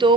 2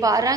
12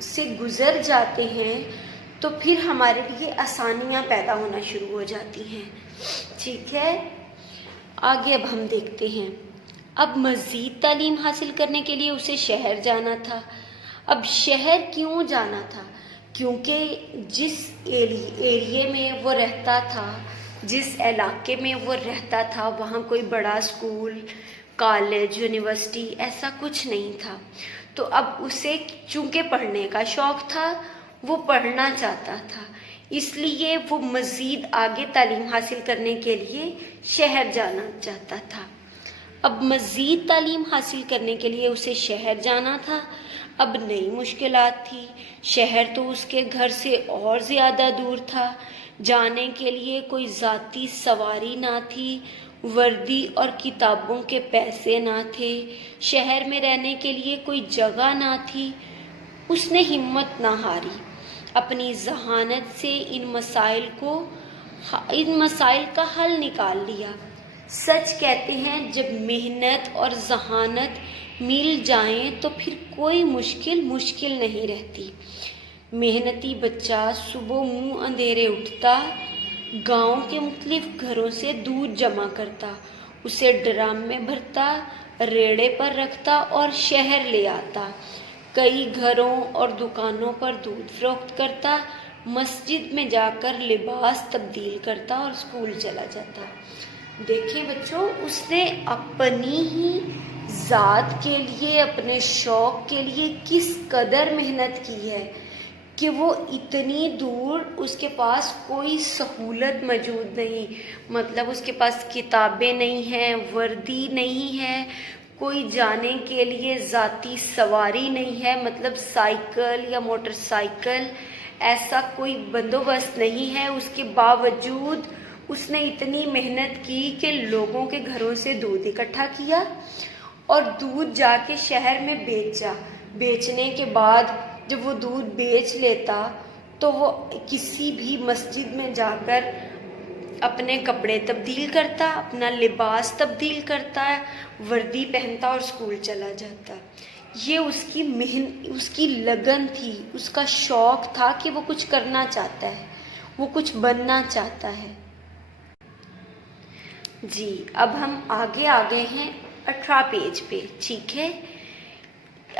سے گزر جاتے ہیں تو پھر ہمارے لیے آسانیاں پیدا ہونا شروع ہو جاتی ہیں. ٹھیک ہے، آگے اب ہم دیکھتے ہیں. اب مزید تعلیم حاصل کرنے کے لیے اسے شہر جانا تھا. اب شہر کیوں جانا تھا؟ کیونکہ جس ایریے میں وہ رہتا تھا، جس علاقے میں وہ رہتا تھا، وہاں کوئی بڑا اسکول، کالج، یونیورسٹی ایسا کچھ نہیں تھا. تو اب اسے چونکہ پڑھنے کا شوق تھا، وہ پڑھنا چاہتا تھا، اس لیے وہ مزید آگے تعلیم حاصل کرنے کے لیے شہر جانا چاہتا تھا. اب مزید تعلیم حاصل کرنے کے لیے اسے شہر جانا تھا. اب نئی مشکلات تھی. شہر تو اس کے گھر سے اور زیادہ دور تھا. جانے کے لیے کوئی ذاتی سواری نہ تھی. وردی اور کتابوں کے پیسے نہ تھے. شہر میں رہنے کے لیے کوئی جگہ نہ تھی. اس نے ہمت نہ ہاری. اپنی ذہانت سے ان مسائل کا حل نکال لیا. سچ کہتے ہیں جب محنت اور ذہانت مل جائیں تو پھر کوئی مشکل نہیں رہتی. محنتی بچہ صبح منہ اندھیرے اٹھتا، گاؤں کے مختلف گھروں سے دودھ جمع کرتا، اسے ڈرم میں بھرتا، ریڑے پر رکھتا اور شہر لے آتا. کئی گھروں اور دکانوں پر دودھ فروخت کرتا، مسجد میں جا کر لباس تبدیل کرتا اور اسکول چلا جاتا. دیکھیں بچوں، اس نے اپنی ہی ذات کے لیے، اپنے شوق کے لیے کس قدر محنت کی ہے کہ وہ اتنی دور، اس کے پاس کوئی سہولت موجود نہیں. مطلب اس کے پاس کتابیں نہیں ہیں، وردی نہیں ہے، کوئی جانے کے لیے ذاتی سواری نہیں ہے، مطلب سائیکل یا موٹر سائیکل ایسا کوئی بندوبست نہیں ہے. اس کے باوجود اس نے اتنی محنت کی کہ لوگوں کے گھروں سے دودھ اکٹھا کیا اور دودھ جا کے شہر میں بیچا. بیچنے کے بعد جب وہ دودھ بیچ لیتا تو وہ کسی بھی مسجد میں جا کر اپنے کپڑے تبدیل کرتا، اپنا لباس تبدیل کرتا، وردی پہنتا اور اسکول چلا جاتا. یہ اس کی لگن تھی، اس کا شوق تھا کہ وہ کچھ کرنا چاہتا ہے، وہ کچھ بننا چاہتا ہے. جی اب ہم آگے ہیں 18 پیج پہ. ٹھیک ہے،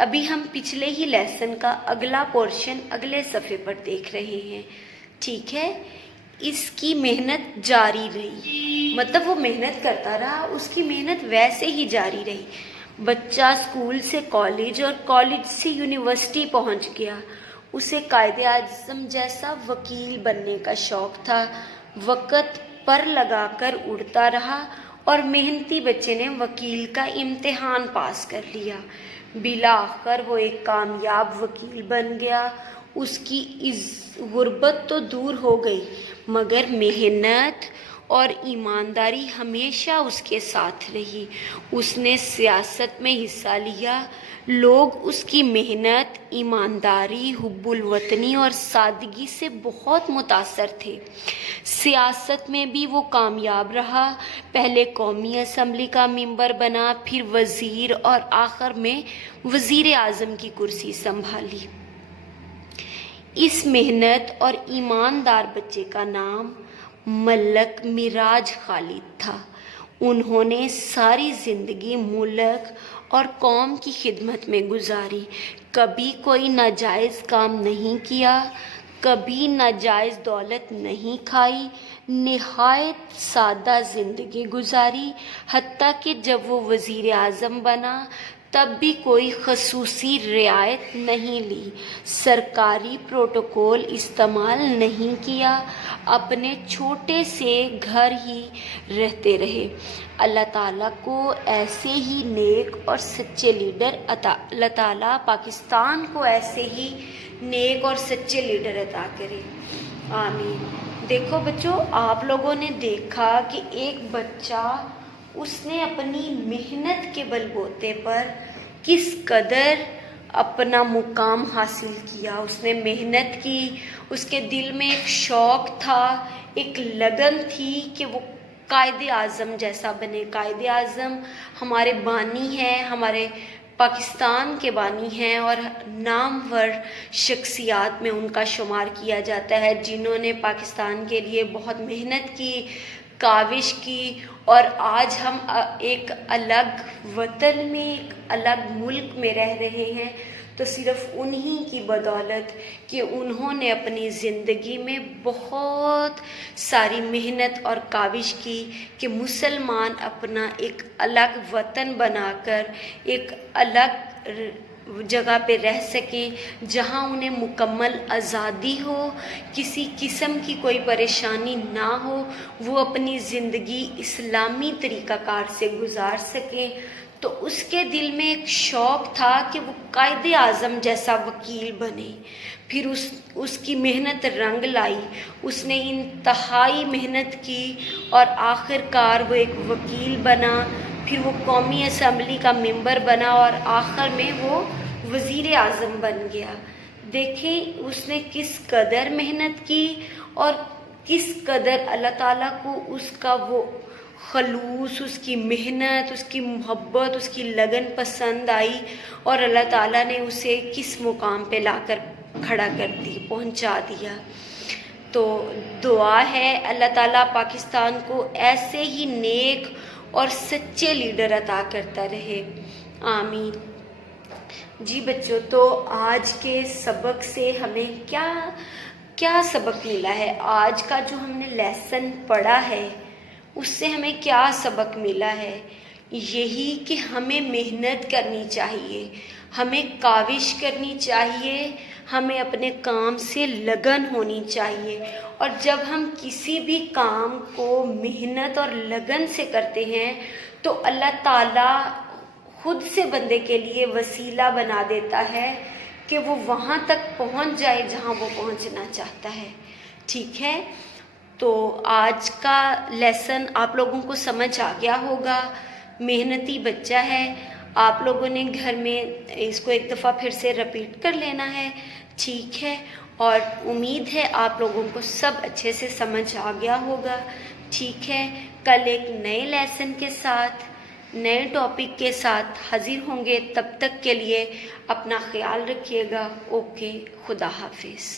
ابھی ہم پچھلے ہی لیسن کا اگلا پورشن اگلے صفحے پر دیکھ رہے ہیں. ٹھیک ہے، اس کی محنت جاری رہی، مطلب وہ محنت کرتا رہا، اس کی محنت ویسے ہی جاری رہی. بچہ اسکول سے کالج اور کالج سے یونیورسٹی پہنچ گیا. اسے قائد اعظم جیسا وکیل بننے کا شوق تھا. وقت پر لگا کر اڑتا رہا اور محنتی بچے نے وکیل کا امتحان پاس کر لیا. بالآخر وہ ایک کامیاب وکیل بن گیا. اس کی غربت تو دور ہو گئی مگر محنت اور ایمانداری ہمیشہ اس کے ساتھ رہی. اس نے سیاست میں حصہ لیا. لوگ اس کی محنت، ایمانداری، حب الوطنی اور سادگی سے بہت متاثر تھے. سیاست میں بھی وہ کامیاب رہا. پہلے قومی اسمبلی کا ممبر بنا، پھر وزیر اور آخر میں وزیر اعظم کی کرسی سنبھالی. اس محنت اور ایماندار بچے کا نام ملک مراج خالد تھا. انہوں نے ساری زندگی ملک اور قوم کی خدمت میں گزاری. کبھی کوئی ناجائز کام نہیں کیا، کبھی ناجائز دولت نہیں کھائی. نہایت سادہ زندگی گزاری. حتیٰ کہ جب وہ وزیر اعظم بنا تب بھی کوئی خصوصی رعایت نہیں لی، سرکاری پروٹوکول استعمال نہیں کیا، اپنے چھوٹے سے گھر ہی رہتے رہے. اللہ تعالیٰ کو ایسے ہی نیک اور سچے لیڈر اللہ تعالیٰ پاکستان کو ایسے ہی نیک اور سچے لیڈر عطا کرے، آمین. دیکھو بچوں، آپ لوگوں نے دیکھا کہ ایک بچہ، اس نے اپنی محنت کے بل بوتے پر کس قدر اپنا مقام حاصل کیا. اس نے محنت کی، اس کے دل میں ایک شوق تھا، ایک لگن تھی کہ وہ قائد اعظم جیسا بنے. قائد اعظم ہمارے بانی ہیں، ہمارے پاکستان کے بانی ہیں اور نامور شخصیات میں ان کا شمار کیا جاتا ہے، جنہوں نے پاکستان کے لیے بہت محنت کی، کاوش کی، اور آج ہم ایک الگ وطن میں، ایک الگ ملک میں رہ رہے ہیں تو صرف انہی کی بدولت کہ انہوں نے اپنی زندگی میں بہت ساری محنت اور کاوش کی کہ مسلمان اپنا ایک الگ وطن بنا کر ایک الگ جگہ پہ رہ سکیں، جہاں انہیں مکمل آزادی ہو، کسی قسم کی کوئی پریشانی نہ ہو، وہ اپنی زندگی اسلامی طریقہ کار سے گزار سکیں۔ تو اس کے دل میں ایک شوق تھا کہ وہ قائد اعظم جیسا وکیل بنے۔ پھر اس کی محنت رنگ لائی، اس نے انتہائی محنت کی اور آخر کار وہ ایک وکیل بنا، پھر وہ قومی اسمبلی کا ممبر بنا اور آخر میں وہ وزیر اعظم بن گیا۔ دیکھیں اس نے کس قدر محنت کی اور کس قدر اللہ تعالیٰ کو اس کا وہ خلوص، اس کی محنت، اس کی محبت، اس کی لگن پسند آئی اور اللہ تعالیٰ نے اسے کس مقام پہ لا کر کھڑا کر دی، پہنچا دیا۔ تو دعا ہے اللہ تعالیٰ پاکستان کو ایسے ہی نیک اور سچے لیڈر عطا کرتا رہے، آمین۔ جی بچوں، تو آج کے سبق سے ہمیں کیا سبق ملا ہے؟ آج کا جو ہم نے لیسن پڑھا ہے اس سے ہمیں کیا سبق ملا ہے؟ یہی کہ ہمیں محنت کرنی چاہیے، ہمیں کاوش کرنی چاہیے، ہمیں اپنے کام سے لگن ہونی چاہیے، اور جب ہم کسی بھی کام کو محنت اور لگن سے کرتے ہیں تو اللہ تعالیٰ خود سے بندے کے لیے وسیلہ بنا دیتا ہے کہ وہ وہاں تک پہنچ جائے جہاں وہ پہنچنا چاہتا ہے۔ ٹھیک ہے، تو آج کا لیسن آپ لوگوں کو سمجھ آ گیا ہوگا۔ محنتی بچہ ہے، آپ لوگوں نے گھر میں اس کو ایک دفعہ پھر سے رپیٹ کر لینا ہے، ٹھیک ہے؟ اور امید ہے آپ لوگوں کو سب اچھے سے سمجھ آ گیا ہوگا، ٹھیک ہے؟ کل ایک نئے لیسن کے ساتھ، نئے ٹاپک کے ساتھ حاضر ہوں گے، تب تک کے لیے اپنا خیال رکھیے گا۔ اوکے، خدا حافظ۔